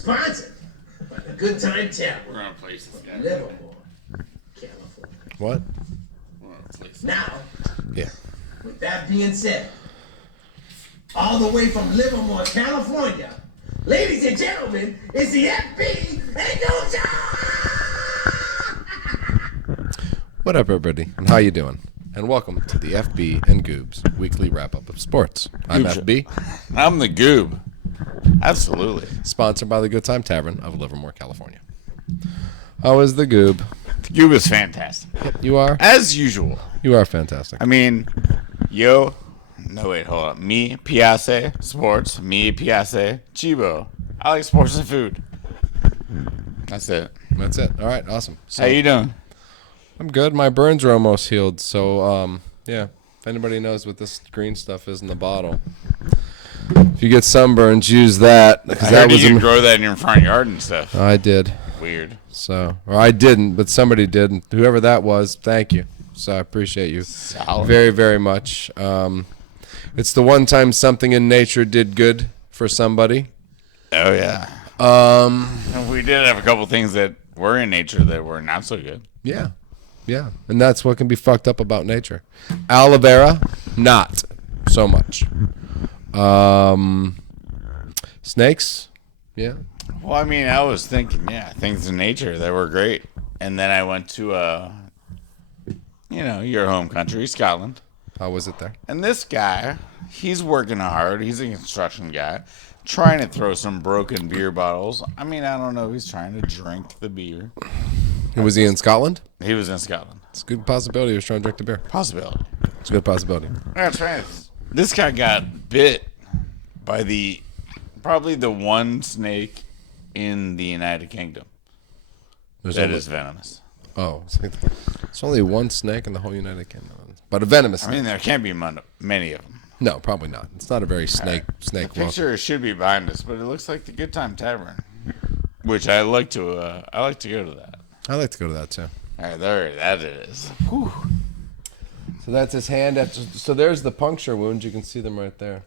Sponsored by the Good Time Tavern. We're gonna place this guy. Livermore, California. What? We're gonna place this. Now, Yeah. with that being said, all the way from Livermore, California, ladies and gentlemen, it's the FB and Goob Show! What up, everybody? And how you doing? And welcome to the FB and Goob's weekly wrap-up of sports. I'm Goob FB, I'm the Goob. Absolutely. sponsored by the Good Time Tavern of Livermore, California. How is the Goob? The Goob is fantastic. You are? As usual. You are fantastic. I mean, hold on. Me, Piace, sports. Me, Piace, Chibo. I like sports and food. That's it. That's it. All right, awesome. So, How you doing? I'm good. My burns are almost healed, so, yeah. If anybody knows what this green stuff is in the bottle, if you get sunburns, use that. I heard you can grow that in your front yard and stuff. I did. Weird. So, or I didn't, but somebody did. And whoever that was, thank you. So I appreciate you Solid. very, very much. It's the one time something in nature did good for somebody. Oh, yeah. We did have a couple things that were in nature that were not so good. Yeah. Yeah. And that's what can be fucked up about nature. Aloe vera, not so much. Snakes, yeah. Well, I mean, I was thinking, things in nature that were great. And then I went to, your home country, Scotland. How was it there? And this guy, he's working hard. He's a construction guy, trying to throw some broken beer bottles. I mean, I don't know if he's trying to drink the beer. Was he in Scotland? He was in Scotland. It's a good possibility he was trying to drink the beer. Possibility. It's a good possibility. That's right. This guy got bit by probably the one snake in the United Kingdom that is venomous. Oh, it's only one snake in the whole United Kingdom, but a venomous snake. I mean, there can't be many of them. No, probably not. It's not a very snake The walk. picture should be behind us, but it looks like the Good Time Tavern, which I like to go to that. I like to go to that too. All right, there that is. Whew. So that's his hand. So there's the puncture wounds. You can see them right there.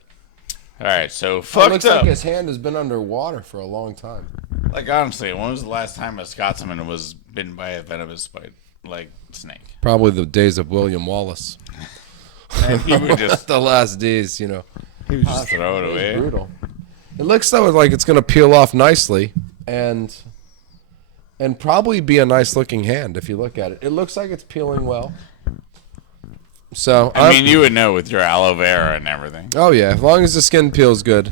All right, so It fucked looks up. like his hand has been underwater for a long time. Like honestly, when was the last time a Scotsman was bitten by a venomous snake? Probably the days of William Wallace. And he would just The last days, you know. he would just throw it It was away. brutal. It looks though like it's going to peel off nicely and probably be a nice looking hand if you look at it. It looks like it's peeling well. So I mean, you would know with your aloe vera and everything. oh yeah, as long as the skin peels good.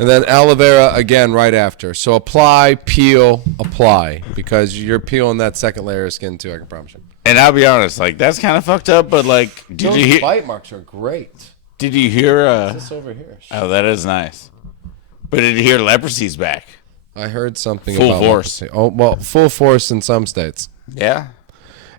And then aloe vera again right after. So apply, peel, apply, because you're peeling that second layer of skin too, I can promise you. And I'll be honest, that's kind of fucked up. But did Those you hear? bite marks are great. Did you hear? This over here. Oh, that is nice. But did you hear leprosy's back? I heard something Full about force. leprosy. Oh, well, full force in some states. Yeah.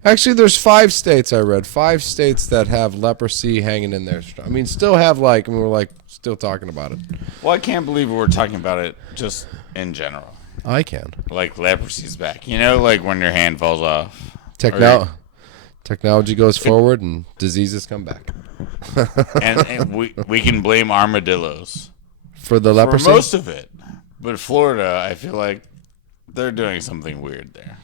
Actually, there's 5 states I read. 5 states that have leprosy hanging in there. I mean, still have we're still talking about it. Well, I can't believe we're talking about it just in general. I can. Like leprosy's back. You know, like when your hand falls off. Technology goes forward and diseases come back. And we can blame armadillos For the leprosy? for most of it. But Florida, I feel like they're doing something weird there.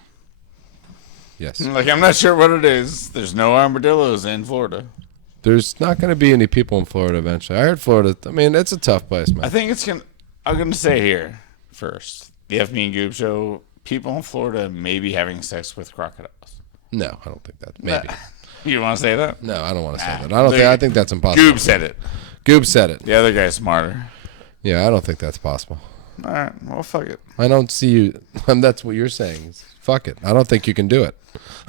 Yes. I'm not sure what it is. There's no armadillos in Florida. There's not going to be any people in Florida eventually. I heard Florida, it's a tough place, man. I think I'm going to say here first. The FB and Goob show, people in Florida may be having sex with crocodiles. No, I don't think that. Maybe. You want to say that? No, I don't want to say that. I think that's impossible. Goob said it. Goob said it. The other guy's smarter. Yeah, I don't think that's possible. All right. Well, fuck it. I don't see you. That's what you're saying. Fuck it. I don't think you can do it.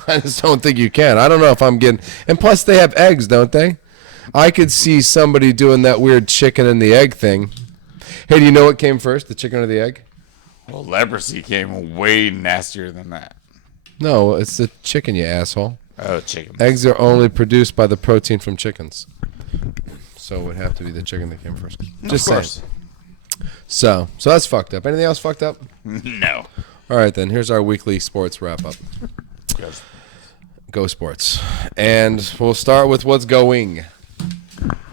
I just don't think you can. I don't know if I'm getting. And plus, they have eggs, don't they? I could see somebody doing that weird chicken and the egg thing. Hey, do you know what came first, the chicken or the egg? Well, leprosy came way nastier than that. No, it's the chicken, you asshole. Oh, chicken. Eggs are only produced by the protein from chickens. So it would have to be the chicken that came first. Just of course. saying. So that's fucked up. Anything else fucked up? No. All right, then. Here's our weekly sports wrap-up. Go Sports. And we'll start with what's going.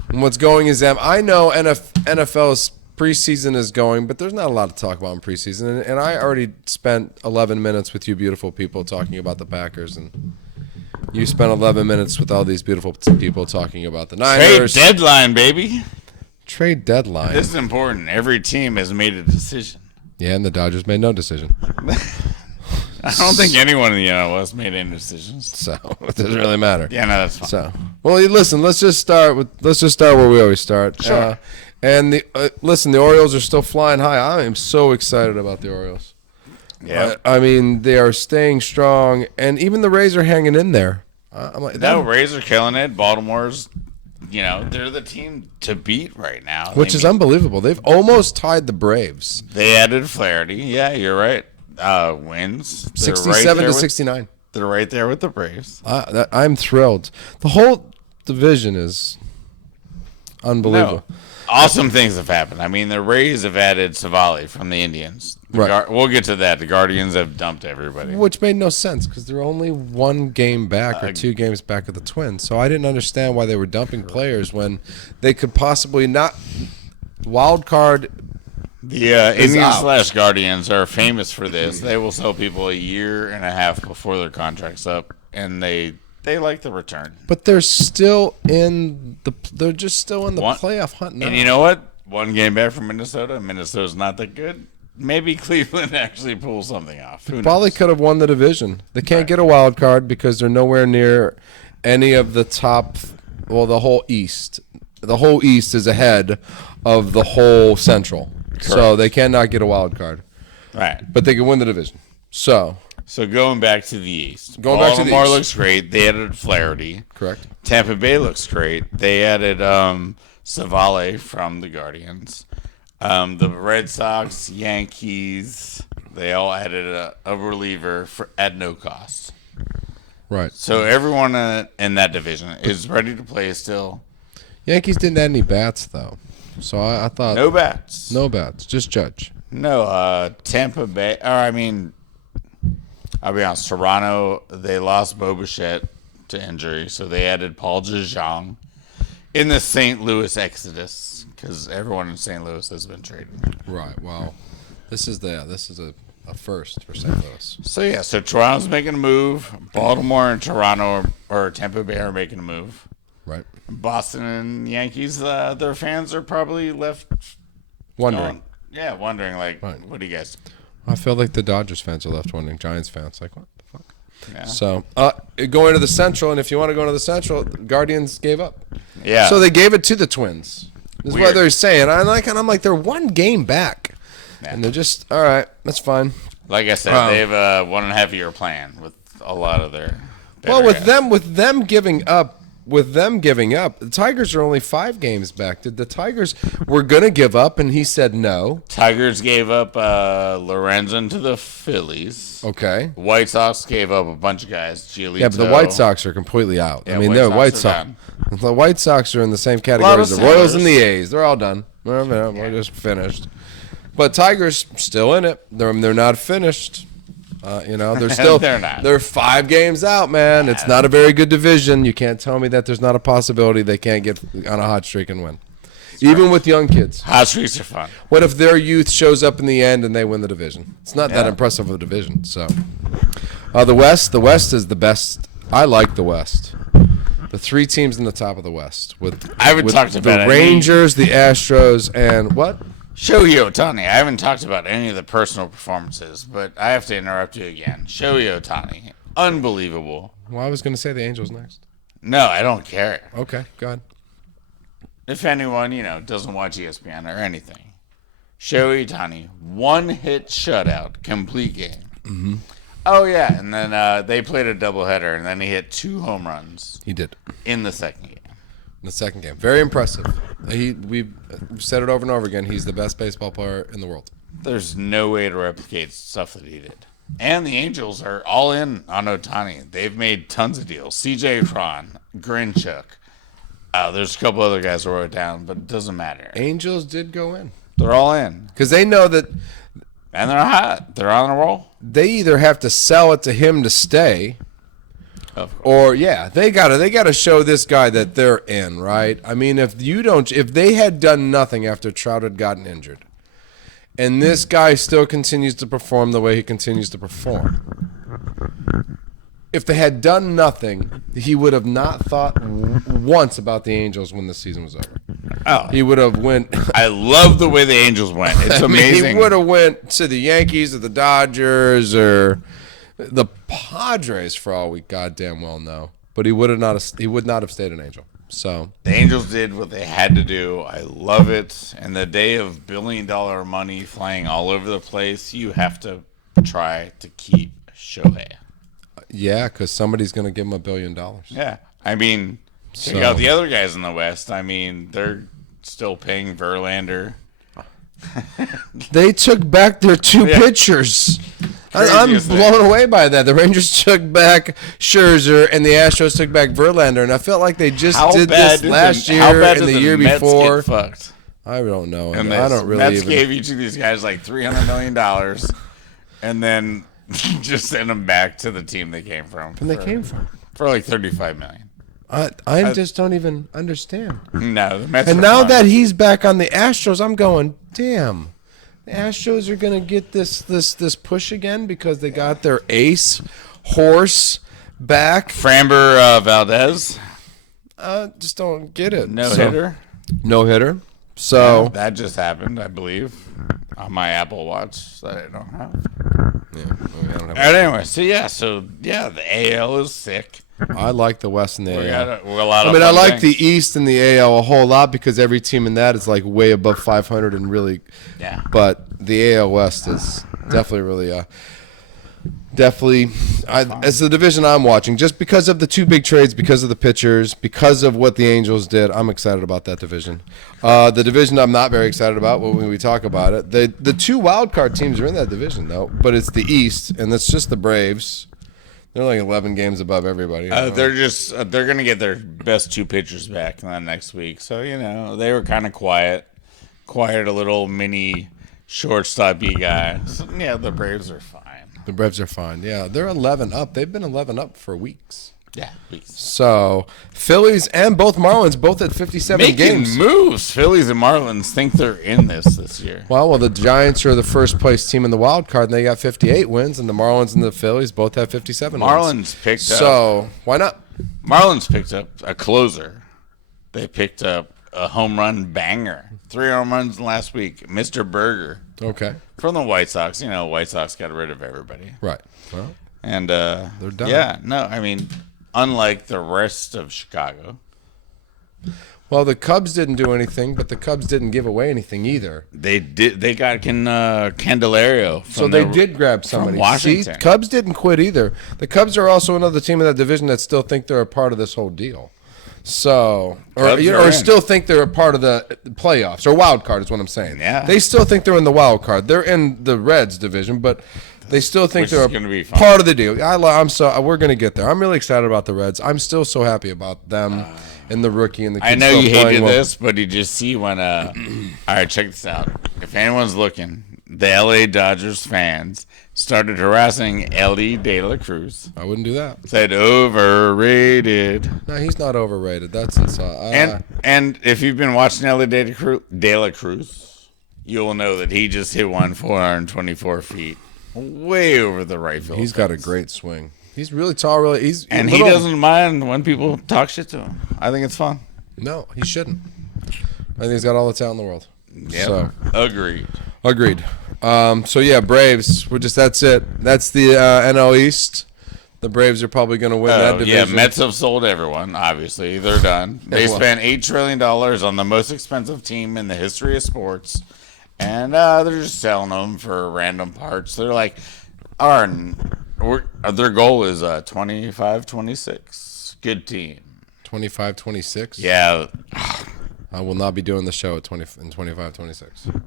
And what's going is I know NFL's preseason is going, but there's not a lot to talk about in preseason. And I already spent 11 minutes with you beautiful people talking about the Packers, and you spent 11 minutes with all these beautiful people talking about the Niners. Trade deadline, baby. Trade deadline. This is important. Every team has made a decision. Yeah, and the Dodgers made no decision. I don't think anyone in the NL West made any decisions. So it doesn't really matter. Yeah, no, that's fine. So, well, listen. Let's just start where we always start. Sure. And the Orioles are still flying high. I am so excited about the Orioles. Yeah. I mean, they are staying strong, and even the Rays are hanging in there. I'm like, No, Rays are killing it. Baltimore's, they're the team to beat right now. which is unbelievable. They've almost tied the Braves, They added Flaherty. Yeah, you're right. Wins. They're 67 right to 69. They're right there with the Braves. I'm thrilled. The whole division is unbelievable. No. Awesome things have happened. I mean, the Rays have added Savali from the Indians. Right. We'll get to that. The Guardians have dumped everybody. Which made no sense because they're only 1 game back or 2 games back of the Twins. So I didn't understand why they were dumping players when they could possibly not wild card. The Indians / Guardians are famous for this. They will sell people a year and a half before their contract's up, and they like the return. But they're still they're just still in the playoff hunt now. And you know what? 1 game back from Minnesota. Minnesota's not that good. Maybe Cleveland actually pulls something off. Who Probably knows? could have won the division. They can't get a wild card because they're nowhere near any of the top. Well, the whole East. The whole East is ahead of the whole Central. Correct. So they cannot get a wild card. Right. But they can win the division. So going back to the East. Baltimore back to the East. Looks great. They added Flaherty. correct. Tampa Bay looks great. They added Savale from the Guardians. The Red Sox, Yankees, they all added a reliever at no cost. Right. So everyone in that division is ready to play still. Yankees didn't add any bats though. So I thought No bats. no bats, just Judge. No, Tampa Bay. I'll be honest. Toronto, they lost Bo Bichette to injury, so they added Paul DeJong in the St. Louis exodus because everyone in St. Louis has been traded. Right. Wow. This is a first for St. Louis. So Toronto's making a move. Baltimore and Toronto or Tampa Bay are making a move. Right. Boston and Yankees, their fans are probably left Wondering. wondering like, Right. what do you guys? I feel like the Dodgers fans are left wondering. Giants fans like, what the fuck? Yeah. So going to the Central, and if you want to go to the Central, Guardians gave up. Yeah. So they gave it to the Twins. This is what Weird. they're saying. I'm like, they're 1 game back, Yeah. and they're just all right. That's fine. Like I said, they have a 1.5 year plan with a lot of their. Well, better guys. with them giving up, the Tigers are only 5 games back. The Tigers were gonna give up, and he said no. Tigers gave up Lorenzen to the Phillies. Okay. White Sox gave up a bunch of guys. Giolito. Yeah, but the White Sox are completely out. Yeah, I mean, White they're Sox White are Sox. done. The White Sox are in the same category as the of Royals and the sellers. A's. They're all done. We're just finished. But Tigers still in it. They're not finished. They're still They're not. They're 5 games out, man. It's not a very good division. You can't tell me that there's not a possibility they can't get on a hot streak and win. Even with young kids. Hot streaks are fun. What if their youth shows up in the end and they win the division? It's not that Yeah. impressive of a division. So, the West is the best. I like the West. The 3 teams in the top of the West I haven't talked about the any- Rangers, the Astros, and what? Shohei Ohtani. I haven't talked about any of the personal performances, but I have to interrupt you again. Shohei Ohtani. Unbelievable. Well, I was going to say the Angels next. No, I don't care. Okay, go ahead. If anyone, doesn't watch ESPN or anything. Shohei Ohtani, 1-hit shutout, complete game. Mm-hmm. Oh, yeah, and then they played a doubleheader, and then he hit 2 home runs He did. in the second game. In the second game. Very impressive. We've said it over and over again. He's the best baseball player in the world. There's no way to replicate stuff that he did. And the Angels are all in on Ohtani. They've made tons of deals. CJ Cron, Grinchuk. There's a couple other guys I wrote down, but it doesn't matter. Angels did go in. They're all in. Because they know that And they're hot. They're on a roll. they either have to sell it to him to stay Or they gotta show this guy that they're in, right? I mean, if they had done nothing after Trout had gotten injured, and this guy still continues to perform the way he continues to perform, if they had done nothing, he would have not thought once about the Angels when the season was over. Oh, He would have went. I love the way the Angels went. It's amazing. He would have went to the Yankees or the Dodgers or the Padres for all we goddamn well know. But he would not have stayed an Angel. So The Angels did what they had to do. I love it. And the day of billion-dollar money flying all over the place, you have to try to keep Shohei. yeah, because somebody's going to give him $1 billion. Yeah. I mean, check out the other guys in the West. I mean, they're still paying Verlander. They took back their two pitchers. I'm Craziest thing. blown away by that. The Rangers took back Scherzer and the Astros took back Verlander, and I felt like they just did this last year and the year Mets before. get fucked? I don't know. And I don't really Mets even. gave each of these guys like $300 million and then just sent them back to the team they came from. And they came from. For like $35 million. I just don't even understand. No, the Mets And are now fun. that he's back on the Astros, I'm going, damn. The Astros are gonna get this push again because they got their ace horse back. Framber Valdez, Just don't get it. no So- hitter. No hitter. So That just happened, I believe, on my Apple Watch that I don't have. I don't have. Anyway, the AL is sick. I like the West and the We AL. got a lot of I mean, I fun like things. the East and the AL a whole lot because every team in that is like way above 500 and really. Yeah. But the AL West is definitely really it's the division I'm watching just because of the two big trades, because of the pitchers, because of what the Angels did. I'm excited about that division. The division I'm not very excited about when we talk about it. The two wild card teams are in that division though, but it's the East and it's just the Braves. They're like 11 games above everybody. They're gonna get their best two pitchers back next week. So they were kind of quiet, a little mini shortstop-y guy. So, the Braves are fine. The Braves are fine. Yeah, they're 11 up. They've been 11 up for weeks. Yeah, So Phillies and both Marlins both at 57 making games. moves. Phillies and Marlins think they're in this year. Well, the Giants are the first place team in the wild card, and they got 58 wins, and the Marlins and the Phillies both have 57 wins. Marlins picked up. So why not? Marlins picked up a closer. They picked up a home run banger. 3 home runs last week. Mr. Berger Okay. from the White Sox. White Sox got rid of everybody. Right. Well, And they're done. Yeah, no, I mean, unlike the rest of Chicago, the Cubs didn't do anything, but the Cubs didn't give away anything either. they got Candelario. So they did grab somebody. from Washington. See, Cubs didn't quit either. The Cubs are also another team in that division that still think they're a part of this whole deal. So, Cubs are or in. still think they're a part of the playoffs or wild card is what I'm saying. Yeah. They still think they're in the wild card. They're in the Reds division, but they still think Which they're is gonna be fun. part of the deal. We're going to get there. I'm really excited about the Reds. I'm still so happy about them and the rookie and the kids I know still you playing hated well. this, but you just see when all right, check this out. If anyone's looking, the LA Dodgers fans started harassing Ellie De La Cruz. I wouldn't do that. Said overrated. No, he's not overrated. That's insane. And if you've been watching Ellie De La Cruz, you'll know that he just hit one 424 feet, way over the right field. He's got a fence. great swing. He's really tall. Really, And he doesn't mind when people talk shit to him. I think it's fun. No, he shouldn't. I think he's got all the talent in the world. Yeah, So agreed. agreed. Braves. That's it. That's the NL East. The Braves are probably going to win that division. Yeah, Mets have sold everyone. Obviously, they're done. They Well. spent $8 trillion on the most expensive team in the history of sports, and they're just selling them for random parts. They're like, their goal is 25-26. Good team. 25-26. Yeah, I will not be doing the show at 25-26.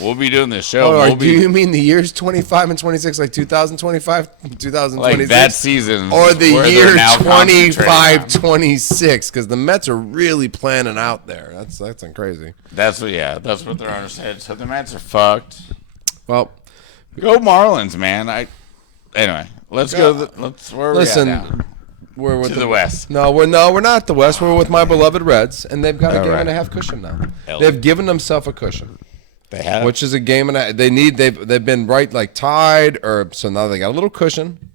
we'll be doing this show. Oh, We'll do you mean the years 25 and 26, like 2025, 2026? like that season, Or the where year they're now concentrating on. 25-26, because the Mets are really planning out there. That's crazy. That's what they're understanding. So the Mets are fucked. Well, Go Marlins, man. Anyway, Let's go. Let's where are Listen, we at now? we're with To the West. No, we're not the West. We're with my beloved Reds, and they've got a All game right. and a half cushion now. Hell. They've given themselves a cushion, They have. which is a game and they've been right like tied, or so now they got a little cushion,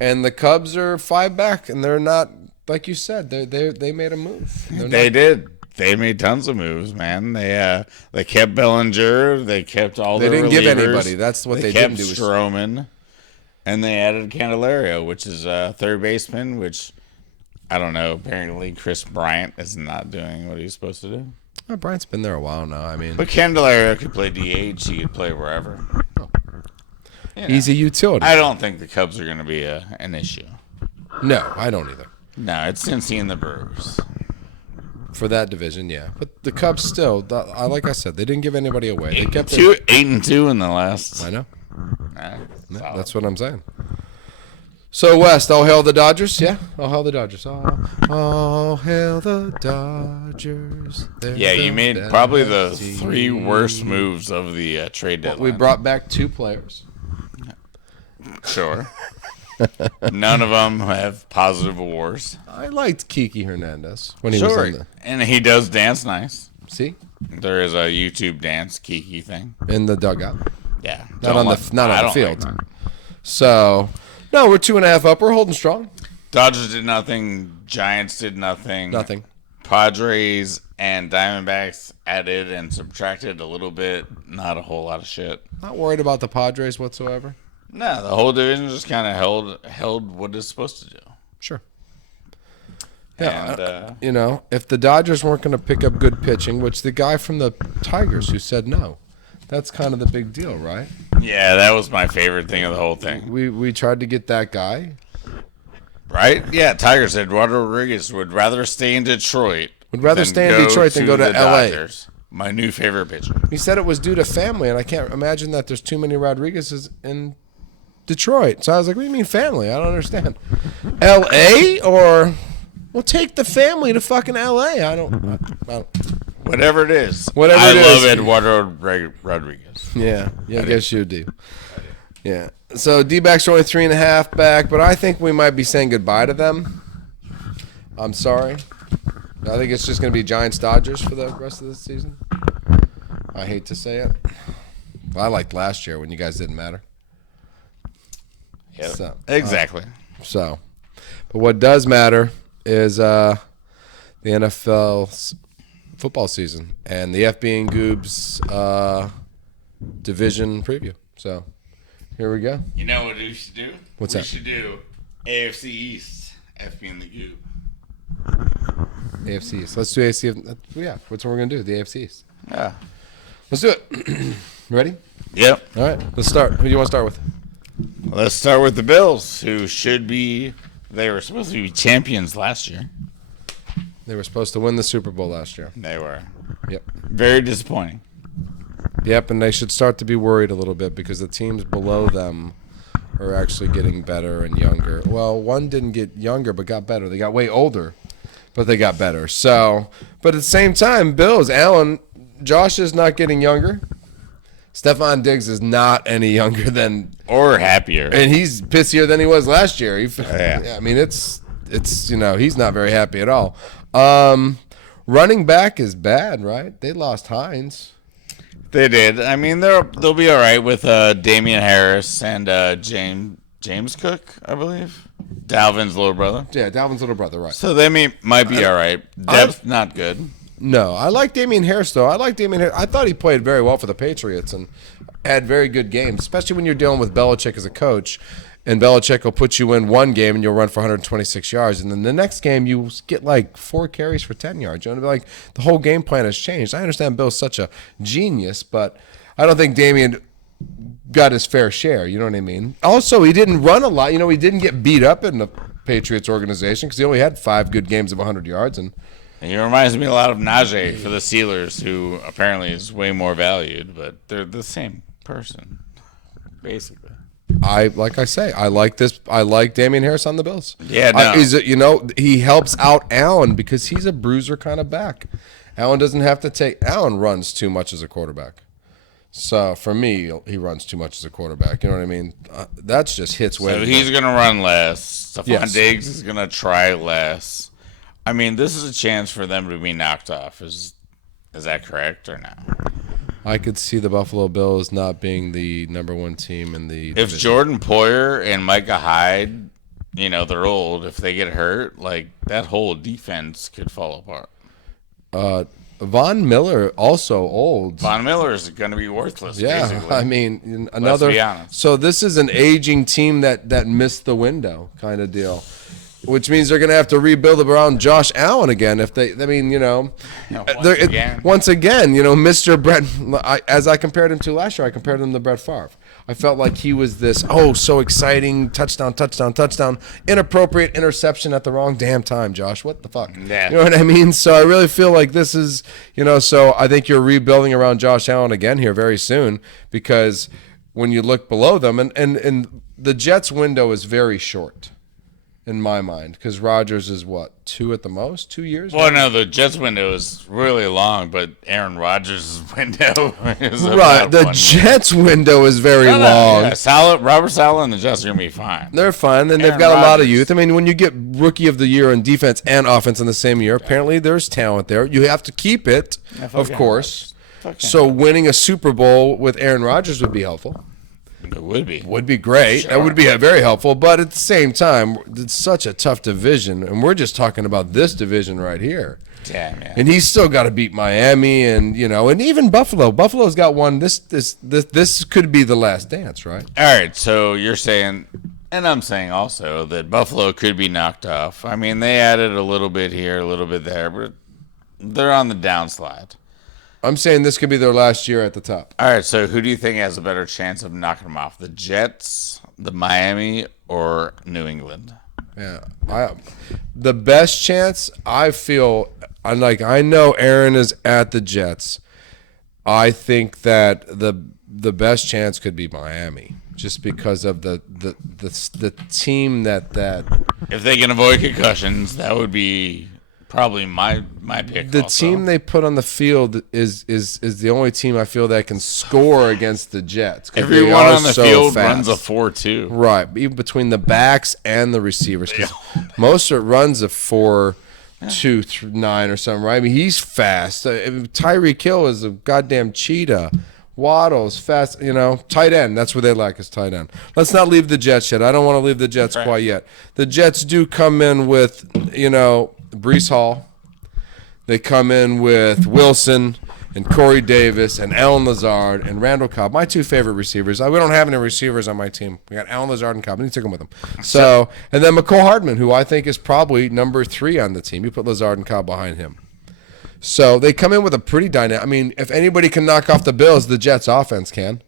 and the Cubs are 5 back, and they're not like you said. They made a move. They did. They made tons of moves, man. They kept Bellinger. They kept all They their didn't give relievers. anybody. That's what they kept didn't do. Stroman, and they added Candelario, which is a third baseman, which I don't know. Apparently, Chris Bryant is not doing what he's supposed to do. Oh, Bryant's been there a while now. I mean, But Candelario could play DH. He could play wherever. You know. he's a utility. I don't think the Cubs are going to be an issue. No, I don't either. No, it's Cincy and the Brewers. For that division, yeah. But the Cubs still, like I said, they didn't give anybody away. They kept 8-2 in the last. I know. Nah, Yeah, that's what I'm saying. So West, all hail the Dodgers. Yeah, all hail the Dodgers. All hail the Dodgers. They're Yeah, the you made best probably the team. 3 worst moves of the trade deadline. We brought back 2 players. Sure. None of them have positive awards. I liked Kiki Hernandez when he was Sure. on the. And he does dance nice. See, There is a YouTube dance Kiki thing. in the dugout, Yeah. not on I the don't field. like that. So, no, we're 2.5 up. We're holding strong. Dodgers did nothing. Giants did nothing. Nothing. Padres and Diamondbacks added and subtracted a little bit. Not a whole lot of shit. Not worried about the Padres whatsoever. No, the whole division just kind of held what it's supposed to do. Sure. Yeah, And, you know, if the Dodgers weren't going to pick up good pitching, which the guy from the Tigers who said no, that's kind of the big deal, right? yeah, that was my favorite thing of the whole thing. We tried to get that guy. Right? Yeah, Tigers said Eduardo Rodriguez would rather stay in Detroit. Would rather stay in Detroit than go to the LA. Dodgers. My new favorite pitcher. He said it was due to family, and I can't imagine that there's too many Rodriguez's in Detroit. So I was like, what do you mean family? I don't understand. LA or we'll take the family to fucking LA. I don't Whatever it is. Whatever I it love is. Eduardo Rodriguez. Yeah, I guess you do. Yeah. So D-backs are only 3.5 back, but I think we might be saying goodbye to them. I'm sorry. I think it's just going to be Giants-Dodgers for the rest of the season. I hate to say it. I liked last year when you guys didn't matter. Yep. So, Exactly. So, but what does matter is the NFL's football season and the FB and Goob's division preview. So, here we go. You know what we should do? What's we that? should do AFC East, FB and the Goob. AFC East. Let's do AFC. Yeah, what's what we're going to do? The AFC East. Yeah. Let's do it. Ready? Yep. All right, let's start. Who do you want to start with? Let's start with the Bills, who should be. They were supposed to be champions last year. They were supposed to win the Super Bowl last year. They were. Yep. Very disappointing. Yep, and they should start to be worried a little bit because the teams below them are actually getting better and younger. Well, one didn't get younger but got better. They got way older, but they got better. So, but at the same time, Bills, Allen, Josh is not getting younger. Stephon Diggs is not any younger than, Or happier. and he's pissier than he was last year. Yeah. I mean, it's he's not very happy at all. Running back is bad, right? They lost Hines. They did. I mean, they'll be all right with Damian Harris and James Cook, I believe. Dalvin's little brother. Yeah, Dalvin's little brother, right? So they might be all right. Depth, not good. No, I like Damian Harris, though. I like Damian Harris. I thought he played very well for the Patriots and had very good games, especially when you're dealing with Belichick as a coach. And Belichick will put you in one game and you'll run for 126 yards. And then the next game, you get like 4 carries for 10 yards. You know, like the whole game plan has changed. I understand Bill's such a genius, but I don't think Damian got his fair share. You know what I mean? Also, he didn't run a lot. You know, he didn't get beat up in the Patriots organization because he only had 5 good games of 100 yards. And He reminds me a lot of Najee for the Steelers, who apparently is way more valued, but they're the same person, basically. like I say, I like this. I like Damian Harris on the Bills. Yeah, no. He helps out Allen because he's a bruiser kind of back. Allen doesn't have to take. Allen runs too much as a quarterback, So for me, he runs too much as a quarterback. You know what I mean? That's just hits way. So he's going to run less. Stephon Yes. Diggs is going to try less. I mean, this is a chance for them to be knocked off. Is that correct or not? I could see the Buffalo Bills not being the number one team in the If division. Jordan Poyer and Micah Hyde, they're old. If they get hurt, like that whole defense could fall apart. Von Miller also old. Von Miller is going to be worthless. Yeah, basically. I mean another. Let's be honest. So this is an aging team that missed the window kind of deal, which means they're going to have to rebuild around Josh Allen again. If they, I mean, once again, Mr. Brett. As I compared him to last year, I compared him to Brett Favre. I felt like he was this so exciting touchdown, inappropriate interception at the wrong damn time. Josh, what the fuck? Yeah. You know what I mean? So I really feel like this is, so I think you're rebuilding around Josh Allen again here very soon, because when you look below them, and the Jets' window is very short in my mind, because Rodgers is what, 2 at the most, 2 years? Well, no, the Jets window is really long, but Aaron Rodgers' window is Right, about the 1 year. Jets' window is very No, long. Yeah, Robert Saleh and the Jets are gonna be fine. They're fine, and they've Aaron got a lot of Rodgers. youth. I mean, when you get Rookie of the Year in defense and offense in the same year, apparently there's talent there. You have to keep it, of fucking course. Fucking So winning a Super Bowl with Aaron Rodgers would be helpful. it would be. Would be great. Sure. That would be very helpful. But at the same time, it's such a tough division, and we're just talking about this division right here. Damn, yeah. And he's still got to beat Miami, and and even Buffalo. Buffalo's got one. This could be the last dance, right? All right, so you're saying, and I'm saying also, that Buffalo could be knocked off. I mean, they added a little bit here, a little bit there, but they're on the downslide. I'm saying this could be their last year at the top. All right, so who do you think has a better chance of knocking them off? The Jets, the Miami, or New England? Yeah, the best chance I feel. I know Aaron is at the Jets. I think that the best chance could be Miami, just because of the team that If they can avoid concussions, that would be probably my pick. the also. team they put on the field is the only team I feel that can score against the Jets. 'Cause they Everyone are on the so field fast. runs a 4-2. Right, even between the backs and the receivers. 'Cause most of it runs a 4-2-9 or something, right? I mean, he's fast. Tyreek Hill is a goddamn cheetah. Waddle's fast, tight end. That's what they like is tight end. Let's not leave the Jets yet. I don't want to leave the Jets Right. quite yet. The Jets do come in with, Brees Hall. They come in with Wilson and Corey Davis and Allen Lazard and Randall Cobb, my 2 favorite receivers. We don't have any receivers on my team. We got Allen Lazard and Cobb. I need to take them with them. So, and then McCole Hardman, who I think is probably number 3 on the team. You put Lazard and Cobb behind him. So they come in with a pretty dynamic. I mean, if anybody can knock off the Bills, the Jets offense can.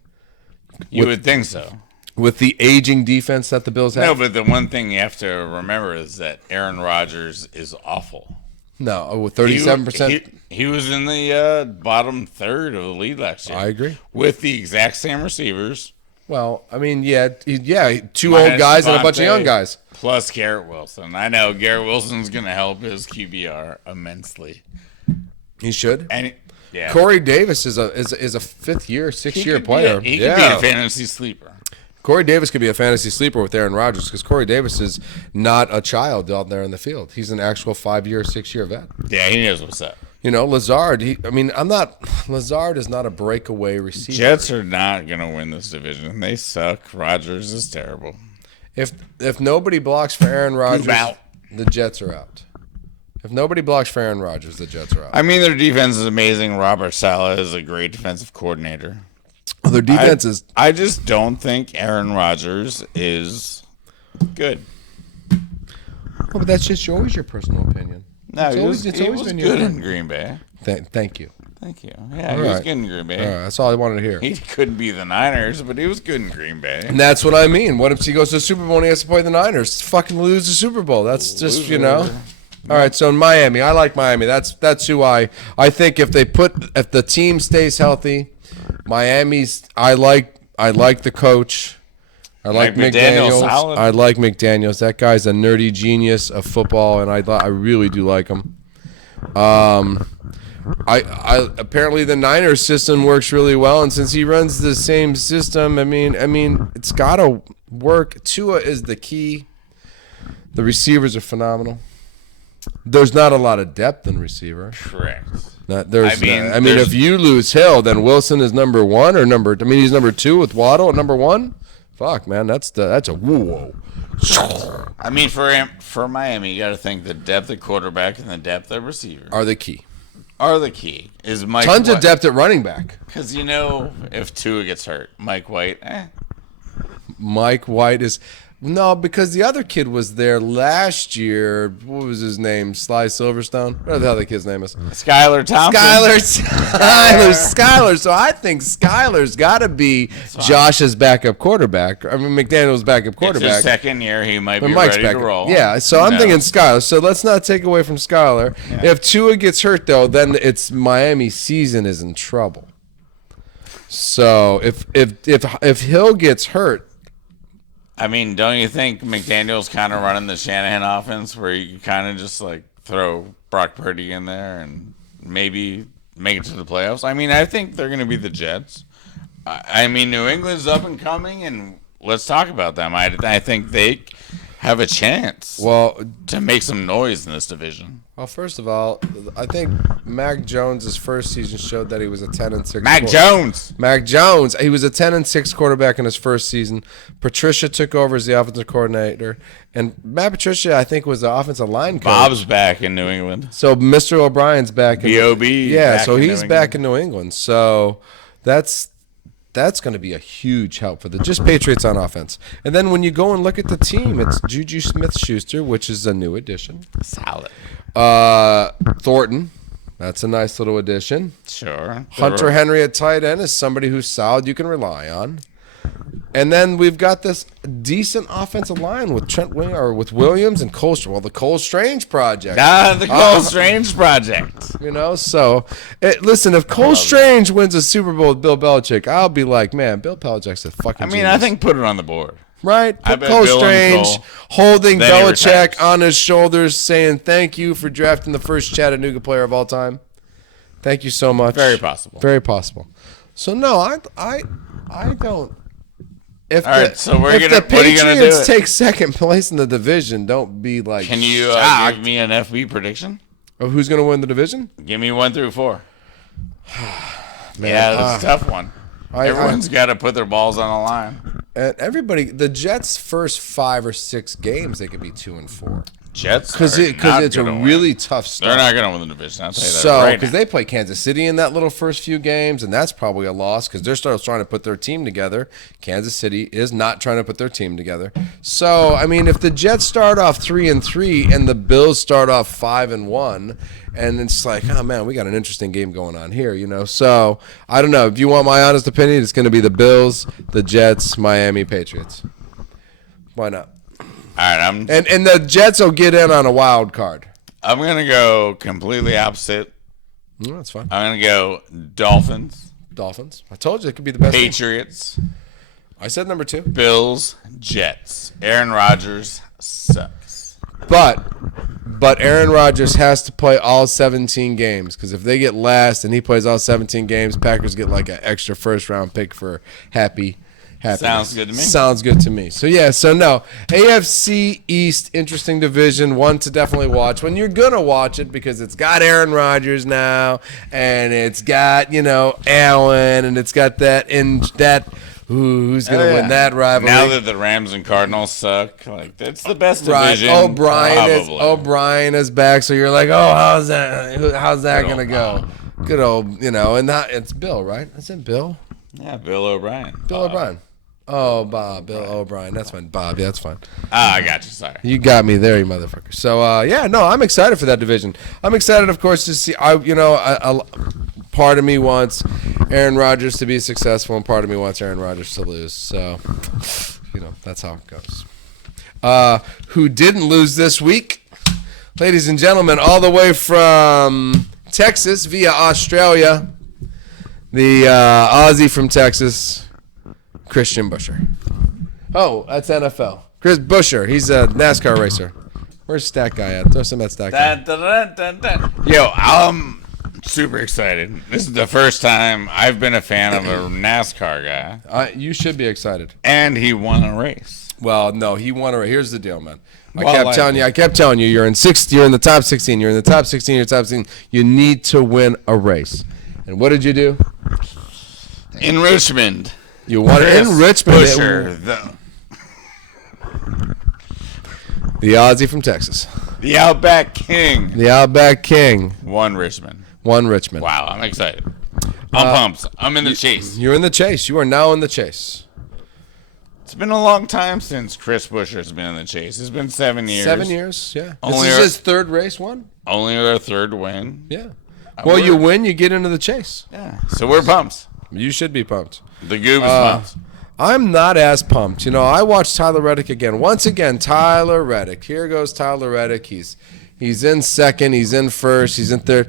You would think so. With the aging defense that the Bills have. No, but the one thing you have to remember is that Aaron Rodgers is awful. No, with 37%. He was in the bottom third of the league last year. I agree. With the exact same receivers. Well, I mean, yeah, 2 Minus old guys and a bunch of Devontae, young guys. Plus Garrett Wilson. I know Garrett Wilson's going to help his QBR immensely. He should. And yeah. Corey Davis is a 6-year player. He could be a fantasy sleeper. Corey Davis could be a fantasy sleeper with Aaron Rodgers because Corey Davis is not a child out there in the field. He's an actual 5-year, 6-year vet. Yeah, he knows what's up. Lazard. Lazard is not a breakaway receiver. Jets are not going to win this division. They suck. Rodgers is terrible. If nobody blocks for Aaron Rodgers, out. the Jets are out. If nobody blocks for Aaron Rodgers, the Jets are out. I mean, their defense is amazing. Robert Saleh is a great defensive coordinator. Their defense is. I just don't think Aaron Rodgers is good. Oh, but that's just always your personal opinion. No, It's he always- was, it's he always was been your good in opinion. Green Bay. Thank you. Thank you. Yeah, All he was right. good in Green Bay. All right, that's all I wanted to hear. He couldn't be the Niners, but he was good in Green Bay. And that's what I mean. What if he goes to the Super Bowl and he has to play the Niners? Fucking lose the Super Bowl. That's just, Loser. All right, so in Miami, I like Miami. That's who I think if the team stays healthy, Miami's I like the coach. I like McDaniels, McDaniels. solid. I like McDaniels. That guy's a nerdy genius of football, and I really do like him. I apparently the Niners system works really well, and since he runs the same system, I mean, it's got to work. Tua is the key. The receivers are phenomenal. There's not a lot of depth in receiver. Correct. If you lose Hill, then Wilson is number one or number. I mean, he's number two with Waddle at number one. Fuck, man, that's a whoa. I mean, for Miami, you got to think the depth of quarterback and the depth of receiver Are the key. Is Mike Tons White. of depth at running back. Because if Tua gets hurt, Mike White, Mike White is. No, because the other kid was there last year. What was his name? Sly Silverstone? What the hell the kid's name is? Skylar Thompson. Skylar. So I think Skylar's got to be Josh's backup quarterback. I mean, McDaniel's backup quarterback. It's his second year. He might be Mike's ready to backup. roll. Yeah, so I'm thinking Skylar. So let's not take away from Skylar. Yeah. If Tua gets hurt, though, then it's Miami's season is in trouble. So if Hill gets hurt, I mean, don't you think McDaniel's kind of running the Shanahan offense where you kind of just like throw Brock Purdy in there and maybe make it to the playoffs? I mean, I think they're going to be the Jets. I mean, New England's up and coming, and let's talk about them. I think they have a chance to make some noise in this division. Well, first of all, I think Mac Jones' first season showed that he was a 10-6. Mac Jones. He was a 10-6 quarterback in his first season. Patricia took over as the offensive coordinator, and Matt Patricia, I think, was the offensive line coach. Bob's back in New England. So Mr. O'Brien's back. B.O.B. Yeah, so he's back in New England. So that's going to be a huge help for the just Patriots on offense. And then when you go and look at the team, it's Juju Smith-Schuster, which is a new addition. Solid. Thornton, that's a nice little addition. Sure. Hunter Henry at tight end is somebody who's solid you can rely on. And then we've got this decent offensive line with with Williams and Cole. Well, the Cole Strange project. The Cole Strange project. So listen, if Cole Strange wins a Super Bowl with Bill Belichick, I'll be like, man, Bill Belichick's a fucking genius. I think put it on the board. Right? Put Cole Strange holding Belichick on his shoulders, saying thank you for drafting the first Chattanooga player of all time. Thank you so much. Very possible. Very possible. So no, I don't. If the Patriots take second place in the division, don't be like. Can you give me an FB prediction of who's going to win the division? Give me 1 through 4. That's a tough one. Everyone's got to put their balls on the line. And the Jets' first 5 or 6 games, they could be 2-4. Jets, because it's a really tough start. They're not going to win the division. I'll tell you that. So because they play Kansas City in that little first few games, and that's probably a loss because they're still trying to put their team together. Kansas City is not trying to put their team together. So I mean, if the Jets start off 3-3 and the Bills start off 5-1, and it's like, oh man, we got an interesting game going on here, So I don't know. If you want my honest opinion, it's going to be the Bills, the Jets, Miami, Patriots. Why not? All right, and the Jets will get in on a wild card. I'm gonna go completely opposite. No, that's fine. I'm gonna go Dolphins. I told you it could be the best. Patriots. I said number 2. Bills. Jets. Aaron Rodgers sucks. But Aaron Rodgers has to play all 17 games because if they get last and he plays all 17 games, Packers get like an extra first-round pick for happiness. Sounds good to me. Sounds good to me. So, no. AFC East, interesting division, one to definitely watch. When you're going to watch it because it's got Aaron Rodgers now and it's got, Allen and it's got who's going to win that rivalry? Now that the Rams and Cardinals suck, that's the best division. O'Brien is back, so you're like, oh, how's that going to go? Good old, and it's Bill, right? Is it Bill? Yeah, Bill O'Brien. Bill O'Brien. Oh, Bob. Bill O'Brien. That's fine. Bob. Yeah, that's fine. I got you. Sorry. You got me there, you motherfucker. So, I'm excited for that division. I'm excited, of course, to see. Part of me wants Aaron Rodgers to be successful, and part of me wants Aaron Rodgers to lose. So, that's how it goes. Who didn't lose this week? Ladies and gentlemen, all the way from Texas via Australia, the Aussie from Texas, Christian Buescher. Oh, that's NFL. Chris Buescher. He's a NASCAR racer. Where's Stat Guy at? Throw some of that Stat Guy. Yo, Super excited. This is the first time I've been a fan of a NASCAR guy. You should be excited. And he won a race. Well, no, he won a race. Here's the deal, man. I Well, kept telling you, you're in the top 16. You're in the top 16. You're top 16. You need to win a race. And what did you do? In Richmond. You won it in Richmond. Busher, The Aussie from Texas. the Outback King. The Outback King. Won Richmond. Won Richmond. Wow, I'm excited. I'm pumped. I'm in the chase. You're in the chase. You are now in the chase. It's been a long time since Chris Busher's been in the chase. It's been 7 years. 7 years, yeah. Only This is his third race won? Only our third win. Yeah. Well, you win, you get into the chase. Yeah. So we're pumped. You should be pumped. The Goob is pumped. I'm not as pumped. You know, I watched Tyler Reddick again. Once again, Tyler Reddick. Here goes Tyler Reddick. He's in second. He's in first. He's in third.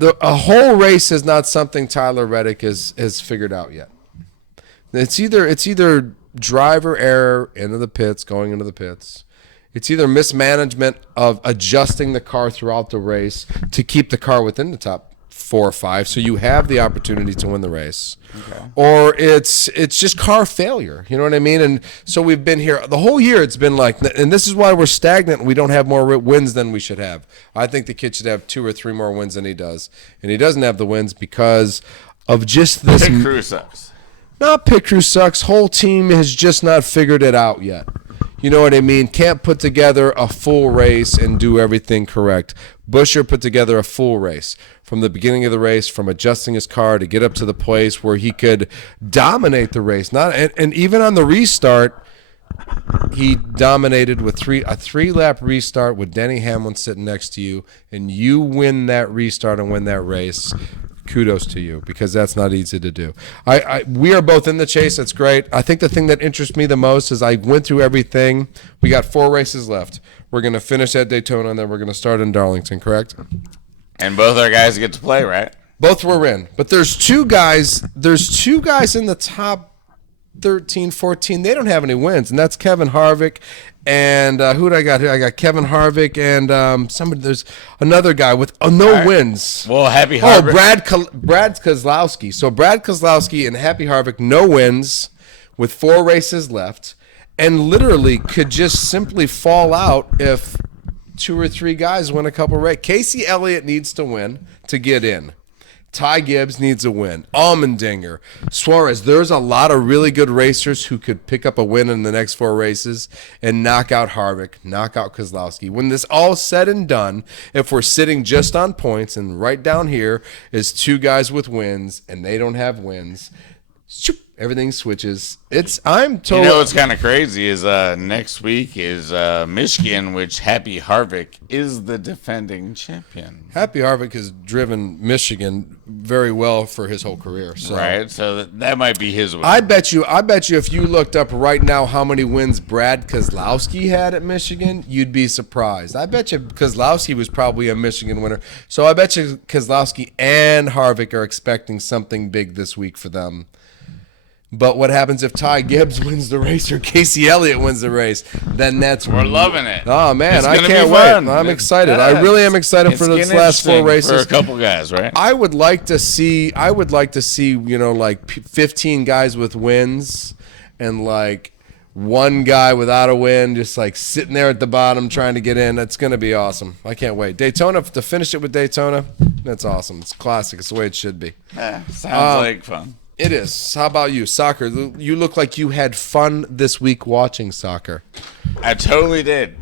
A whole race is not something Tyler Reddick has figured out yet. It's either driver error going into the pits. It's either mismanagement of adjusting the car throughout the race to keep the car within the top 4 or 5, so you have the opportunity to win the race. Okay. Or it's just car failure. You know what I mean? And so we've been here the whole year. It's been like, and this is why we're stagnant. We don't have more wins than we should have. I think the kid should have 2 or 3 more wins than he does, and he doesn't have the wins because of just this. Pit crew sucks. Not pit crew sucks. Whole team has just not figured it out yet. You know what I mean? Can't put together a full race and do everything correct. Busher put together a full race from the beginning of the race, from adjusting his car to get up to the place where he could dominate the race. And even on the restart, he dominated with a 3-lap restart with Denny Hamlin sitting next to you, and you win that restart and win that race. Kudos to you, because that's not easy to do. We are both in the chase. That's great. I think the thing that interests me the most is I went through everything. We got 4 races left. We're going to finish at Daytona, and then we're going to start in Darlington, correct? And both our guys get to play, right? Both were in. But there's two guys in the top 13, 14. They don't have any wins, and that's Kevin Harvick. And who did I got here? I got Kevin Harvick and somebody. There's another guy with no wins. Well, Happy Harvick. Brad Keselowski. So Brad Keselowski and Happy Harvick, no wins with 4 races left, and literally could just simply fall out if 2 or 3 guys win a couple races. Casey Elliott needs to win to get in. Ty Gibbs needs a win. Allmendinger, Suarez. There's a lot of really good racers who could pick up a win in the next 4 races and knock out Harvick, knock out Keselowski. When this all said and done, if we're sitting just on points and right down here is 2 guys with wins and they don't have wins, everything switches. I'm totally. You know what's kind of crazy is next week is Michigan, which Happy Harvick is the defending champion. Happy Harvick has driven Michigan very well for his whole career. So. Right, so that might be his win. I bet you if you looked up right now how many wins Brad Keselowski had at Michigan, you'd be surprised. I bet you Keselowski was probably a Michigan winner. So I bet you Keselowski and Harvick are expecting something big this week for them. But what happens if Ty Gibbs wins the race or Casey Elliott wins the race? Then we're loving it. Oh man, it's I can't wait. I'm excited. I really am excited for the last 4 races. For a couple guys, right? I would like to see, like 15 guys with wins and like 1 guy without a win, just like sitting there at the bottom trying to get in. That's going to be awesome. I can't wait. Daytona, to finish it with Daytona, that's awesome. It's classic. It's the way it should be. Sounds like fun. It is. How about you? Soccer. You look like you had fun this week watching soccer. I totally did.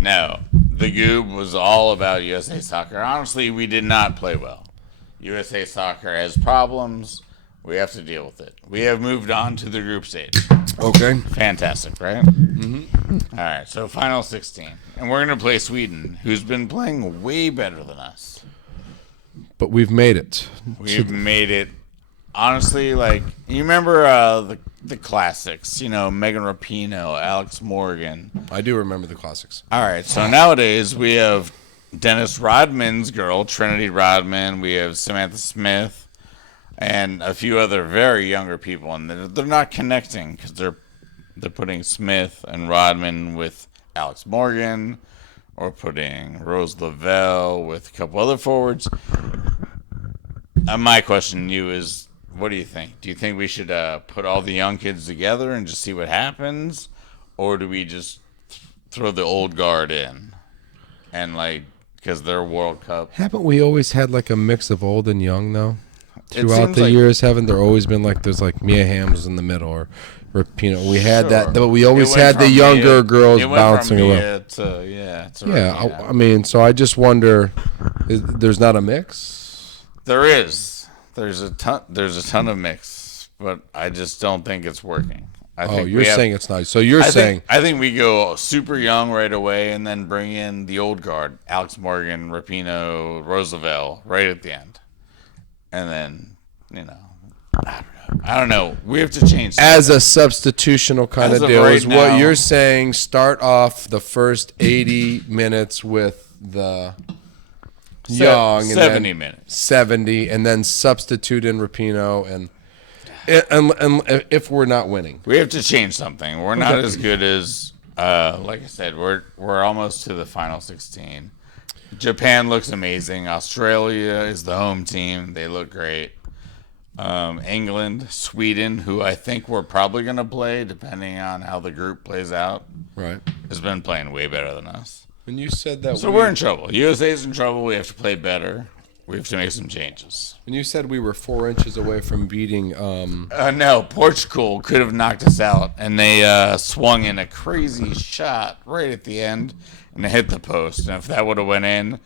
No. The Goob was all about USA Soccer. Honestly, we did not play well. USA Soccer has problems. We have to deal with it. We have moved on to the group stage. Okay. Fantastic, right? Mm-hmm. All right, so final 16. And we're going to play Sweden, who's been playing way better than us. But we've made it. We've made it. Honestly, like, you remember the classics, Megan Rapinoe, Alex Morgan. I do remember the classics. All right, so nowadays we have Dennis Rodman's girl, Trinity Rodman. We have Samantha Smith and a few other very younger people, and they're not connecting because they're putting Smith and Rodman with Alex Morgan or putting Rose Lavelle with a couple other forwards. My question to you is, what do you think? Do you think we should put all the young kids together and just see what happens? Or do we just throw the old guard in? And, like, because they're World Cup. Haven't we always had like a mix of old and young though? Throughout the like, years, haven't there always been like there's like Mia Hamm's in the middle or we had that, but we always had the younger girls bouncing around. I mean, so I just wonder, there's not a mix. There is. There's a ton of mix, but I just don't think it's working. You're saying it's not. So you're saying I think we go super young right away and then bring in the old guard, Alex Morgan, Rapinoe, Roosevelt, right at the end. And then, I don't know. We have to change something. As a substitutional kind of deal is what you're saying. Start off the first 80 minutes with the young. 70 minutes. 70, and then substitute in Rapinoe and if we're not winning. We have to change something. We're not as good as, like I said, we're almost to the final 16. Japan looks amazing. Australia is the home team. They look great. England, Sweden, who I think we're probably going to play, depending on how the group plays out, right, has been playing way better than us. When you said that, so we're in trouble. USA's in trouble. We have to play better. We have to make some changes. When you said we were 4 inches away from beating, no, Portugal could have knocked us out, and they swung in a crazy shot right at the end, and it hit the post. And if that would have went in,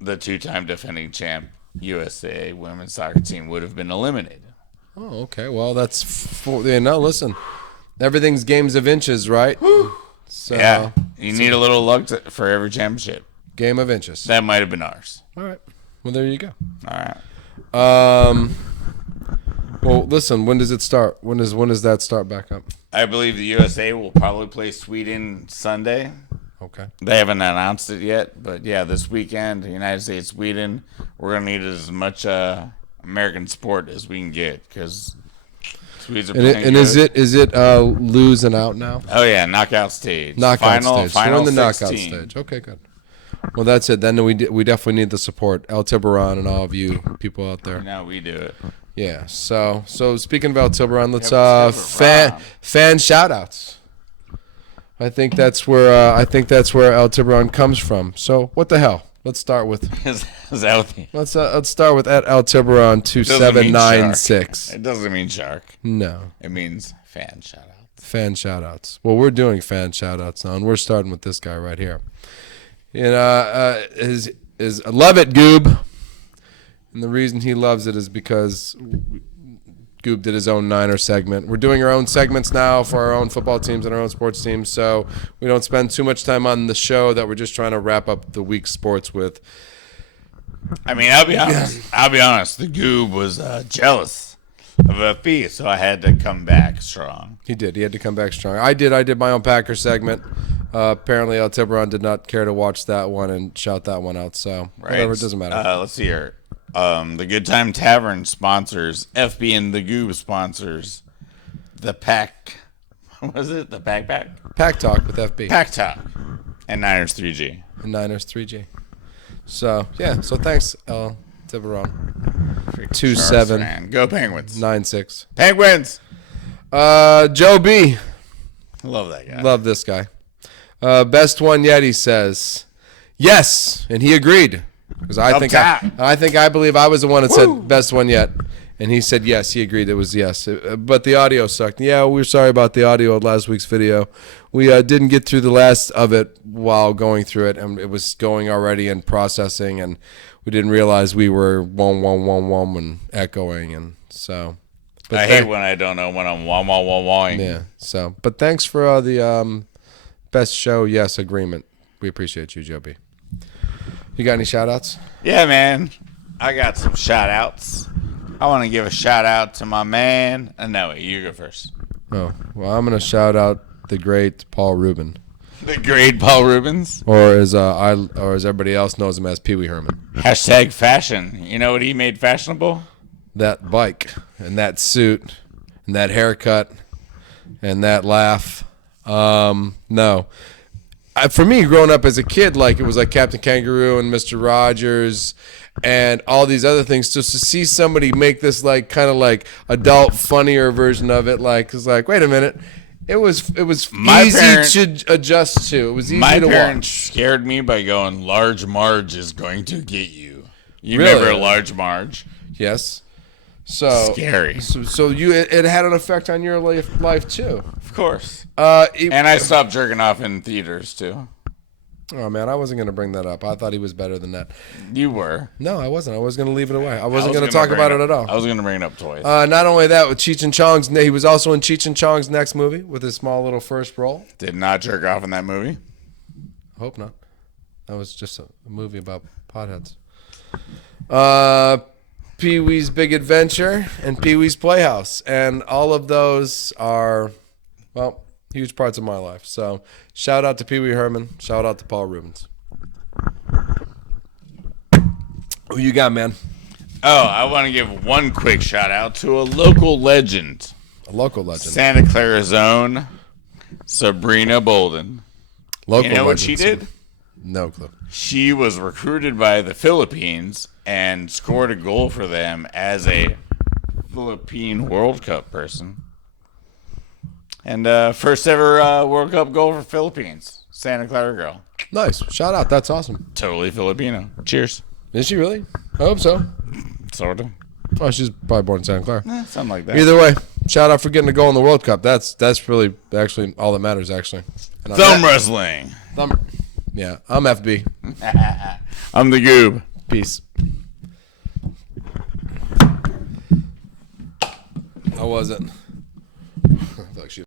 the two-time defending champ USA women's soccer team would have been eliminated. Oh, okay. Well, that's listen, everything's games of inches, right? So, yeah, you need a little luck for every championship. Game of inches. That might have been ours. All right. Well, there you go. All right. Well, listen. When does it start? When does that start back up? I believe the USA will probably play Sweden Sunday. Okay. They haven't announced it yet, but yeah, this weekend, United States, Sweden, we're gonna need as much American sport as we can get because Swedes are playing good. And is it lose and out now? Oh yeah, knockout stage. Final stage. We're in the 16. knockout stage. Okay, good. Well, that's it. Then we definitely need the support, El Tiburon and all of you people out there. Now we do it. Yeah. So speaking of El Tiburon, let's fan shout outs. I think that's where El Tiburon comes from. So what the hell? Let's start with. Let's start with at El Tiburon 2796. It doesn't mean shark. No. It means fan shout outs. Fan shout outs. Well, we're doing fan shout outs now, and we're starting with this guy right here. And I love it, Goob. And the reason he loves it is because Goob did his own Niner segment. We're doing our own segments now for our own football teams and our own sports teams, so we don't spend too much time on the show that we're just trying to wrap up the week's sports with. I mean, I'll be honest. The Goob was jealous of FB, so I had to come back strong. He did. He had to come back strong. I did my own Packers segment. Apparently, El Tiburon did not care to watch that one and shout that one out. So whatever, it doesn't matter. Let's see here. The Good Time Tavern sponsors FB, and the Goob sponsors the Pack. What was it? The Pack Talk with FB. Pack Talk and Niners 3G. And Niners 3G. So yeah. So thanks, El Tiburon. 27. Go Penguins. 96. Penguins. Joe B. Love that guy. Love this guy. Best one yet, he says. Yes, and he agreed. Because I believe I was the one that said best one yet, and he said yes. He agreed it was yes, but the audio sucked. Yeah, we're sorry about the audio of last week's video. We didn't get through the last of it while going through it, and it was going already and processing, and we didn't realize we were wom and echoing, and so. But I hate when I don't know when I'm wom. Yeah. So, but thanks for the best show. Yes, agreement. We appreciate you, Joe B. You got any shout-outs? Yeah, man. I got some shout-outs. I want to give a shout-out to my man. No, wait, you go first. Oh, well, I'm going to shout out the great Paul Rubin. The great Paul Rubens? Or as everybody else knows him as Pee Wee Herman. Hashtag fashion. You know what he made fashionable? That bike and that suit and that haircut and that laugh. No. for me, growing up as a kid, like it was like Captain Kangaroo and Mr. Rogers and all these other things. Just to see somebody make this like kind of like adult, funnier version of it, like it's like, wait a minute, it was easy to adjust to. It was easy to watch. My parents scared me by going, Large Marge is going to get you. You Really? remember Large Marge? Yes. So Scary. So it had an effect on your life too. Of course. And I stopped jerking off in theaters too. Oh man, I wasn't gonna bring that up. I thought he was better than that. You were. No, I wasn't. I was gonna leave it away. I wasn't gonna talk about it at all. I was gonna bring it up twice. Not only that, with Cheech and Chong's, he was also in Cheech and Chong's next movie with his small little first role. Did not jerk off in that movie. Hope not. That was just a movie about potheads. Pee-wee's Big Adventure and Pee-wee's Playhouse, and all of those are, well, huge parts of my life. So shout out to Pee-wee Herman. Shout out to Paul Rubens. Who you got, man? Oh, I want to give one quick shout out to a local legend. A local legend. Santa Clara's own Sabrina Bolden. Local You know what legend. she did? No clue. She was recruited by the Philippines and scored a goal for them as a Philippine World Cup person. And first ever World Cup goal for Philippines. Santa Clara girl. Nice. Shout out. That's awesome. Totally Filipino. Cheers. Is she really? I hope so. Sort of. Oh, she's probably born in Santa Clara. Something like that. Either way, shout out for getting a goal in the World Cup. That's really actually all that matters, actually. And Thumb wrestling. Yeah, I'm FB. I'm the Goob. Peace. I wasn't.